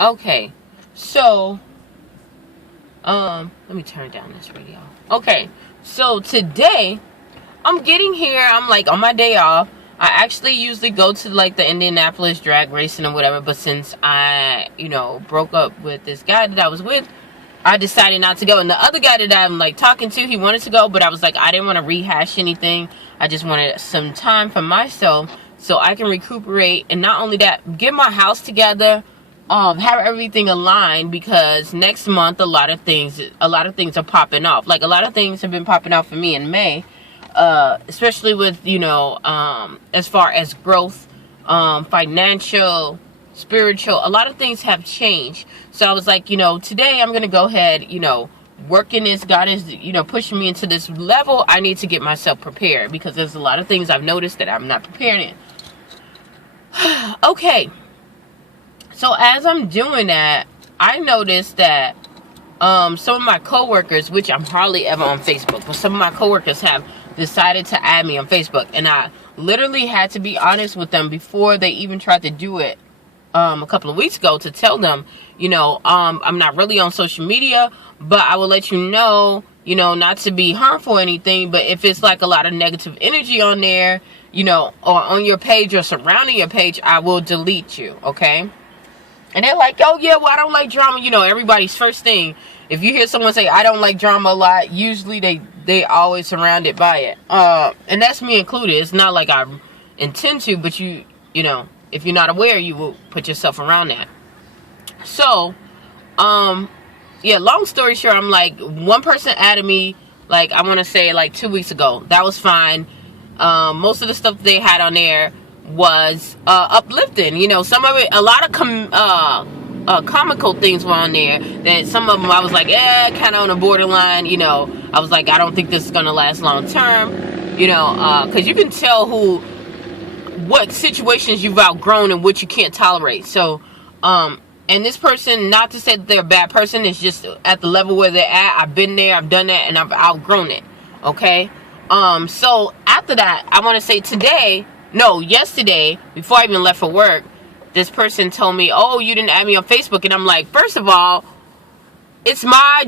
Okay, so let me turn down this radio. Okay, so today I'm getting here. I'm like on my day off. I actually usually go to like the Indianapolis drag racing or whatever, but since I, broke up with this guy that I was with, I decided not to go. And the other guy that I'm like talking to, he wanted to go, but I was like, I didn't want to rehash anything. I just wanted some time for myself so I can recuperate, and not only that, get my house together, have everything aligned, because next month a lot of things are popping off. Like a lot of things have been popping off for me in May, especially with as far as growth, financial, spiritual. A lot of things have changed. So I was like, today I'm gonna go ahead, work in this. God is, pushing me into this level. I need to get myself prepared, because there's a lot of things I've noticed that I'm not prepared in. Okay, so as I'm doing that, I noticed that some of my coworkers, which I'm hardly ever on Facebook, but some of my coworkers have decided to add me on Facebook, and I literally had to be honest with them before they even tried to do it a couple of weeks ago, to tell them, I'm not really on social media, but I will let you know, not to be harmful or anything, but if it's like a lot of negative energy on there, or on your page or surrounding your page, I will delete you, okay? And they're like, oh yeah, well, I don't like drama. Everybody's first thing, if you hear someone say I don't like drama a lot, usually they always surrounded by it, and that's me included. It's not like I intend to, but if you're not aware, you will put yourself around that. So yeah, long story short, I'm like, one person added me, like, I want to say like 2 weeks ago. That was fine. Most of the stuff they had on there was uplifting. Some of it, a lot of comical things were on there. That some of them I was like, kind of on the borderline. I was like, I don't think this is gonna last long term. Because you can tell what situations you've outgrown and what you can't tolerate. So, and this person, not to say that they're a bad person, it's just at the level where they're at. I've been there, I've done that, and I've outgrown it. Okay. So after that, I want to say yesterday, before I even left for work, this person told me, oh, you didn't add me on Facebook. And I'm like, first of all, it's my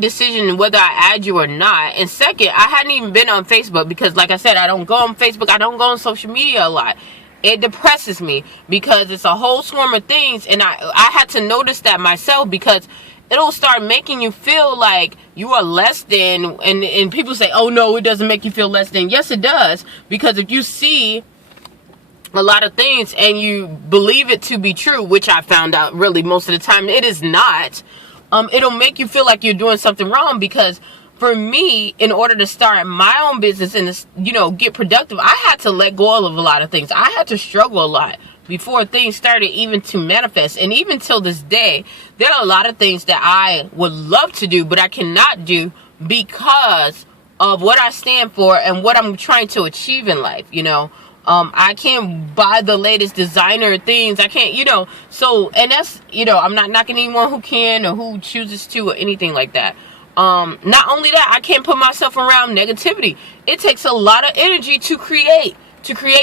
decision whether I add you or not. And second, I hadn't even been on Facebook, because like I said, I don't go on Facebook. I don't go on social media a lot. It depresses me, because it's a whole swarm of things. And I had to notice that myself, because it'll start making you feel like you are less than, and people say, oh no, it doesn't make you feel less than. Yes, it does, because if you see a lot of things and you believe it to be true, which I found out really most of the time it is not, it'll make you feel like you're doing something wrong. Because for me, in order to start my own business and get productive, I had to let go of a lot of things. I had to struggle a lot before things started even to manifest. And even till this day, there are a lot of things that I would love to do, but I cannot do, because of what I stand for and what I'm trying to achieve in life. I can't buy the latest designer things. I can't, so, and that's, I'm not knocking anyone who can or who chooses to or anything like that. Not only that, I can't put myself around negativity. It takes a lot of energy to create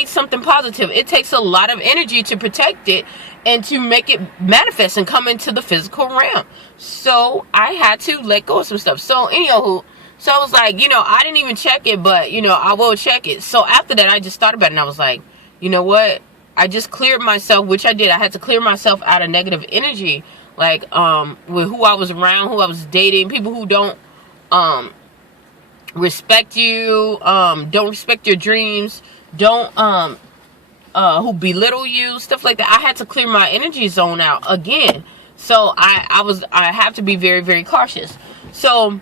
something positive. It takes a lot of energy to protect it and to make it manifest and come into the physical realm. So I had to let go of some stuff. So anywho, so I was like, I didn't even check it, but I will check it. So after that, I just thought about it, and I was like, you know what? I just cleared myself, which I did. I had to clear myself out of negative energy, like with who I was around, who I was dating, people who don't respect you, don't respect your dreams, don't who belittle you, stuff like that. I had to clear my energy zone out again. So I have to be very, very cautious. So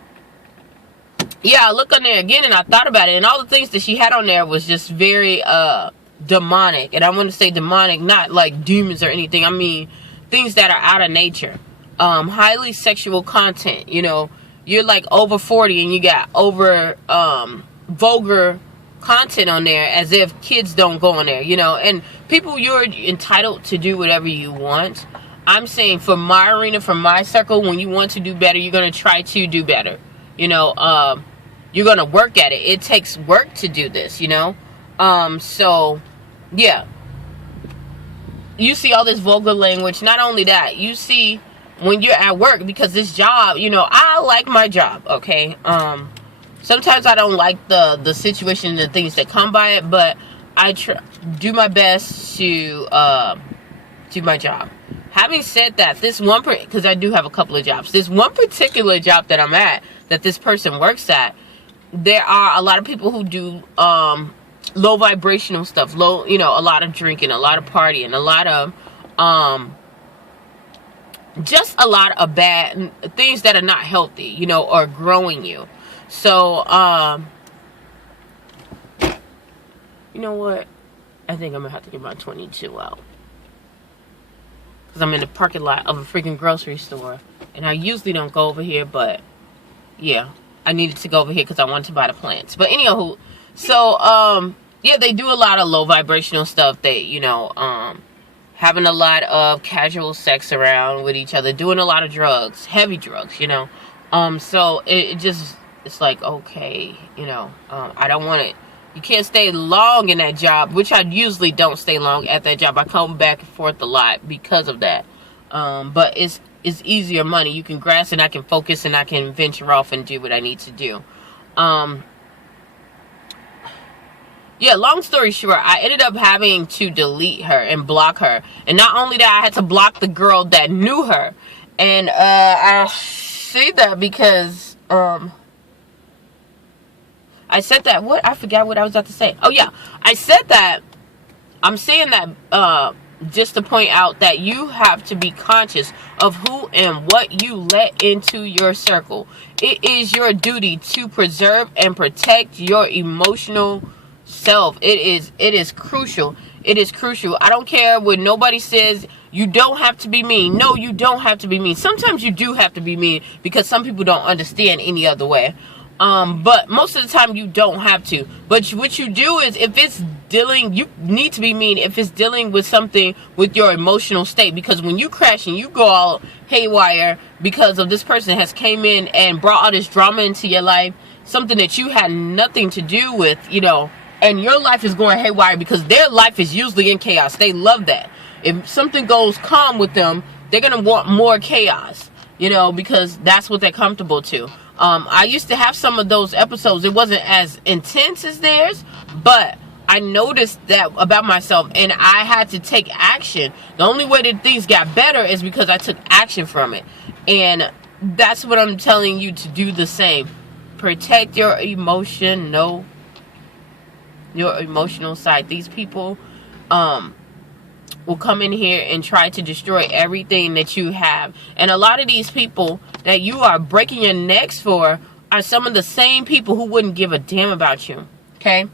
yeah, I look on there again and I thought about it, and all the things that she had on there was just very demonic. And I want to say demonic, not like demons or anything. I mean things that are out of nature. Highly sexual content. You're like over 40 and you got over vulgar content on there, as if kids don't go on there, and people, you're entitled to do whatever you want. I'm saying for my arena, for my circle, when you want to do better, you're going to try to do better. You're going to work at it. It takes work to do this, so yeah. you see all this vulgar language. Not only that, you see when you're at work, because this job, you know, I like my job, okay? Sometimes I don't like the situation and the things that come by it, but I do my best to do my job. Having said that, this one, because I do have a couple of jobs, this one particular job that I'm at, that this person works at, there are a lot of people who do low vibrational stuff, you know, a lot of drinking, a lot of partying, a lot of just a lot of bad things that are not healthy, you know, or growing you. So you know what, I think I'm gonna have to get my 22 out, because I'm in the parking lot of a freaking grocery store, and I usually don't go over here, but yeah, I needed to go over here because I wanted to buy the plants. But anywho, so yeah, they do a lot of low vibrational stuff. They, you know, having a lot of casual sex around with each other, doing a lot of drugs, heavy drugs, you know. So it's like, okay, you know, I don't want it. You can't stay long in that job, which I usually don't stay long at that job. I come back and forth a lot because of that. But it's easier money. You can grasp and I can focus and I can venture off and do what I need to do. Yeah, long story short, I ended up having to delete her and block her. And not only that, I had to block the girl that knew her. And I say that because I said that, what? I forgot what I was about to say. Oh yeah, I said that, I'm saying that just to point out that you have to be conscious of who and what you let into your circle. It is your duty to preserve and protect your emotional self. It is crucial. It is crucial. I don't care what nobody says. You don't have to be mean. No, you don't have to be mean. Sometimes you do have to be mean because some people don't understand any other way. But most of the time you don't have to. But what you do is, if it's dealing, you need to be mean if it's dealing with something with your emotional state. Because when you crash and you go all haywire because of this person has came in and brought all this drama into your life, something that you had nothing to do with, you know, and your life is going haywire because their life is usually in chaos. They love that. If something goes calm with them, they're going to want more chaos, you know, because that's what they're comfortable to. I used to have some of those episodes. It wasn't as intense as theirs, but I noticed that about myself, and I had to take action. The only way that things got better is because I took action from it. And that's what I'm telling you to do the same. Protect your emotional side. These people will come in here and try to destroy everything that you have. And a lot of these people that you are breaking your necks for are some of the same people who wouldn't give a damn about you. Okay?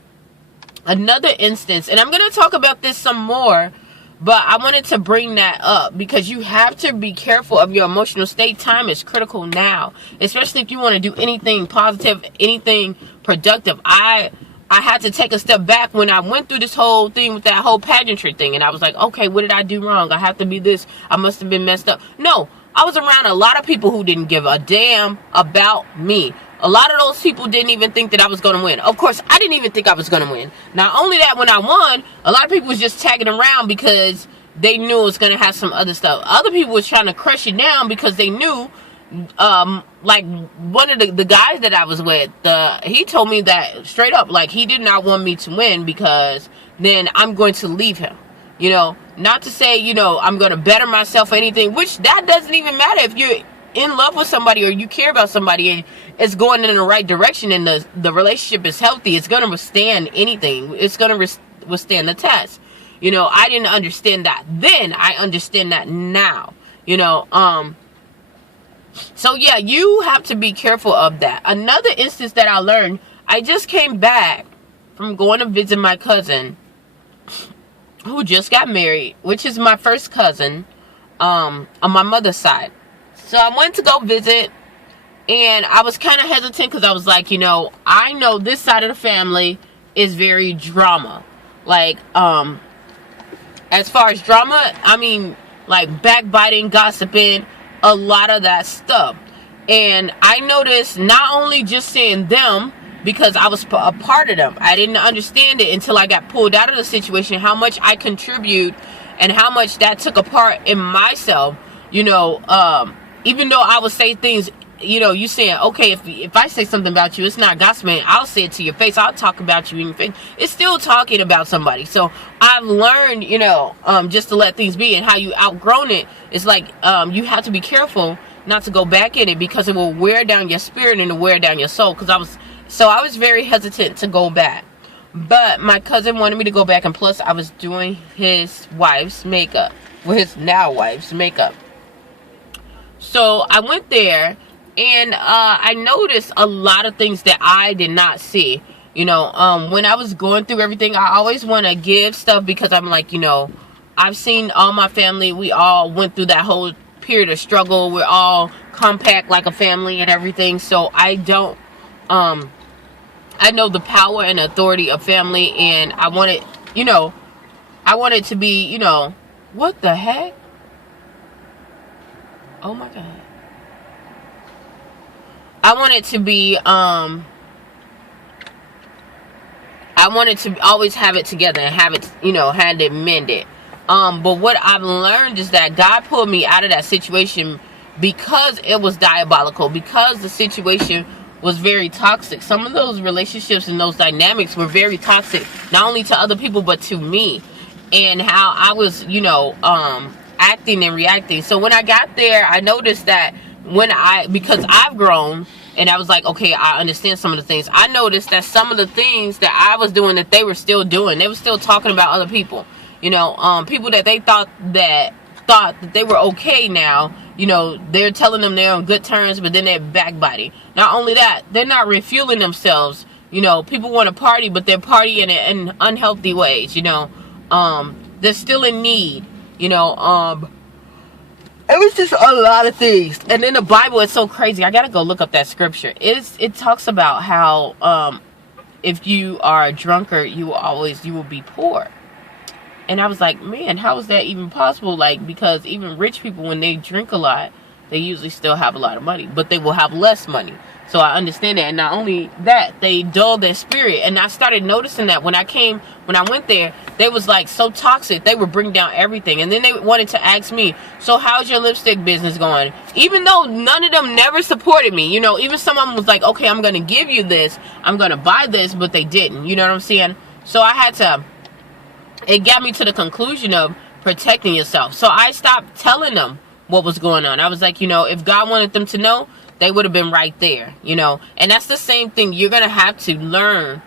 Another instance, and I'm going to talk about this some more, but I wanted to bring that up because you have to be careful of your emotional state. Time is critical now, especially if you want to do anything positive, anything productive. I had to take a step back when I went through this whole thing with that whole pageantry thing. And I was like, okay, what did I do wrong? I have to be this. I must have been messed up. No, I was around a lot of people who didn't give a damn about me. A lot of those people didn't even think that I was going to win. Of course, I didn't even think I was going to win. Not only that, when I won, a lot of people was just tagging around because they knew it was going to have some other stuff. Other people was trying to crush it down because they knew, like one of the guys that I was with, he told me that straight up, like he did not want me to win because then I'm going to leave him. You know, not to say, you know, I'm going to better myself or anything, which that doesn't even matter if you're in love with somebody or you care about somebody and it's going in the right direction and the relationship is healthy. It's going to withstand anything. It's going to withstand the test. You know, I didn't understand that then. I understand that now, you know. So yeah, you have to be careful of that. Another instance that I learned, I just came back from going to visit my cousin who just got married, which is my first cousin on my mother's side. So I went to go visit, and I was kind of hesitant because I was like, you know, I know this side of the family is very drama. Like, as far as drama, I mean, like backbiting, gossiping, a lot of that stuff. And I noticed not only just seeing them, because I was a part of them. I didn't understand it until I got pulled out of the situation, how much I contribute and how much that took a part in myself. You know, even though I would say things, you know, you saying, okay, if I say something about you, it's not gossiping, I'll say it to your face, I'll talk about you in your face. It's still talking about somebody. So I've learned, you know, just to let things be, and how you outgrown it. It's like, you have to be careful not to go back in it, because it will wear down your spirit and it'll wear down your soul. Because I was very hesitant to go back. But my cousin wanted me to go back, and plus I was doing his wife's makeup, well, his now wife's makeup. So I went there, and I noticed a lot of things that I did not see. You know, when I was going through everything, I always want to give stuff, because I'm like, you know, I've seen all my family, we all went through that whole period of struggle. We're all compact like a family and everything. So I don't, I know the power and authority of family, and I want it, you know, I want it to be, you know, what the heck? Oh my God. I want it to be, I wanted to always have it together and have it, you know, had it mended. But what I've learned is that God pulled me out of that situation because it was diabolical, because the situation was very toxic. Some of those relationships and those dynamics were very toxic, not only to other people, but to me, and how I was, you know, acting and reacting. So when I got there, I noticed that because I've grown, and I was like, okay, I understand some of the things. I noticed that some of the things that I was doing, that they were still doing. They were still talking about other people. You know, people that they thought that they were okay now, you know, they're telling them they're on good terms, but then they're backbiting. Not only that, they're not refueling themselves. You know, people want to party, but they're partying in unhealthy ways, you know. They're still in need, you know. It was just a lot of things. And in the Bible, it's so crazy. I gotta go look up that scripture. It talks about how if you are a drunkard, you will be poor. And I was like, man, how is that even possible? Like, because even rich people, when they drink a lot, they usually still have a lot of money, but they will have less money. So I understand that. And not only that, they dull their spirit. And I started noticing that when I went there, they was like so toxic. They would bring down everything. And then they wanted to ask me, so how's your lipstick business going? Even though none of them never supported me. You know, even some of them was like, okay, I'm going to give you this, I'm going to buy this, but they didn't. You know what I'm saying? So I had to, it got me to the conclusion of protecting yourself. So I stopped telling them what was going on. I was like, you know, if God wanted them to know, they would have been right there, you know. And that's the same thing. You're going to have to learn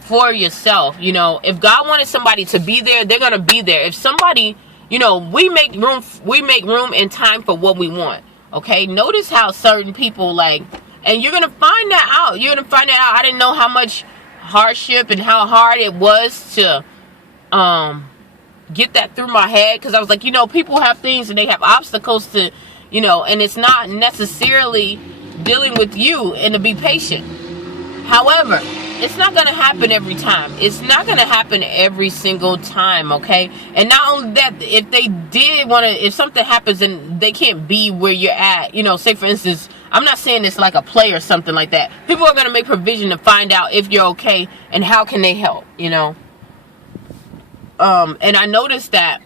for yourself. You know, if God wanted somebody to be there, they're going to be there. If somebody, you know, we make room and time for what we want. Okay. Notice how certain people, like, and you're going to find that out. You're going to find that out. I didn't know how much hardship and how hard it was to, get that through my head. Cause I was like, you know, people have things and they have obstacles to, you know, and it's not necessarily dealing with you, and to be patient. However, it's not going to happen every time. It's not going to happen every single time, okay? And not only that, if they did want to, if something happens and they can't be where you're at, you know, say for instance, I'm not saying it's like a play or something like that. People are going to make provision to find out if you're okay and how can they help, you know? And I noticed that,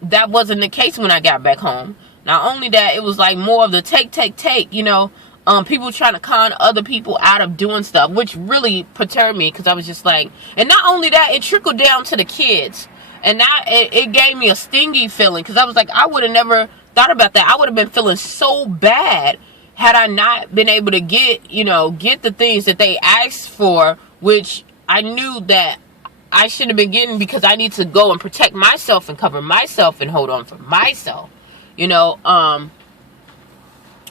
that wasn't the case when I got back home. Not only that, it was like more of the take, you know, people trying to con other people out of doing stuff, which really perturbed me, because I was just like, and not only that, it trickled down to the kids, and that it gave me a stingy feeling, because I was like, I would have never thought about that. I would have been feeling so bad had I not been able to get the things that they asked for, which I knew that I should have been getting, because I need to go and protect myself and cover myself and hold on for myself, you know.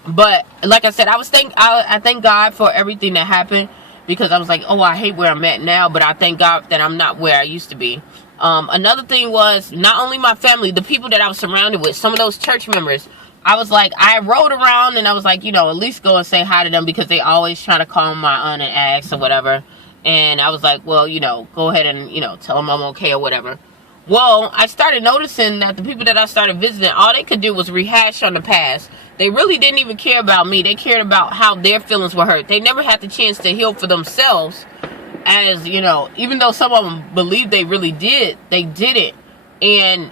But like I said, I thank God for everything that happened, because I was like, oh, I hate where I'm at now, but I thank God that I'm not where I used to be. Another thing was, not only my family, the people that I was surrounded with, some of those church members, I was like, I rode around and I was like, you know, at least go and say hi to them, because they always try to call my aunt and ask or whatever. And I was like, well, you know, go ahead and, you know, tell them I'm okay or whatever. Well, I started noticing that the people that I started visiting, all they could do was rehash on the past. They really didn't even care about me. They cared about how their feelings were hurt. They never had the chance to heal for themselves. As, you know, even though some of them believed they really did, they didn't. And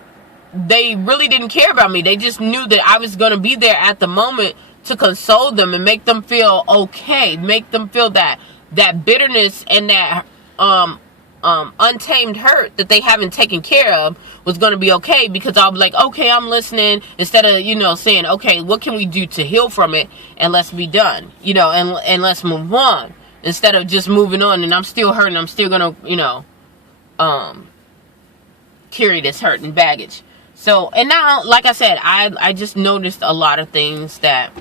they really didn't care about me. They just knew that I was going to be there at the moment to console them and make them feel okay. Make them feel that bitterness and that untamed hurt that they haven't taken care of was going to be okay, because I'll be like, okay, I'm listening, instead of, you know, saying, okay, what can we do to heal from it, and let's be done, you know, and let's move on, instead of just moving on and I'm still hurting, I'm still going to, you know, carry this hurt and baggage. So, and now, like I said, I just noticed a lot of things that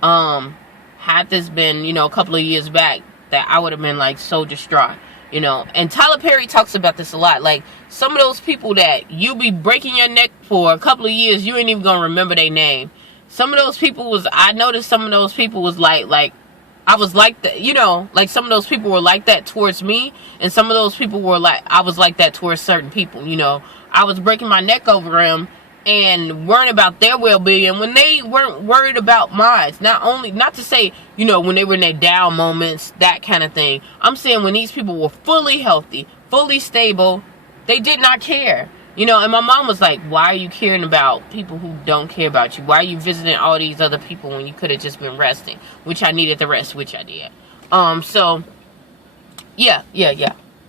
had this been, you know, a couple of years back, that I would have been like so distraught. You know, and Tyler Perry talks about this a lot. Like, some of those people that you be breaking your neck for a couple of years, you ain't even gonna remember their name. Some of those people I noticed some of those people was like, I was like that, you know, like some of those people were like that towards me, and some of those people were like, I was like that towards certain people, you know. I was breaking my neck over them and worrying about their well-being when they weren't worried about mine. Not to say, you know, when they were in their down moments, that kind of thing. I'm saying when these people were fully healthy, fully stable, they did not care. You know, and my mom was like, why are you caring about people who don't care about you? Why are you visiting all these other people when you could have just been resting? Which I needed the rest, which I did. So, yeah.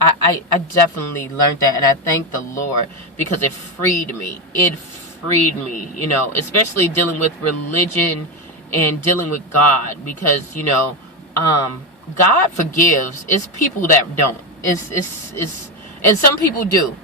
I definitely learned that, and I thank the Lord, because it freed me. It freed me, you know, especially dealing with religion and dealing with God, because, you know, God forgives. It's people that don't. It's and some people do.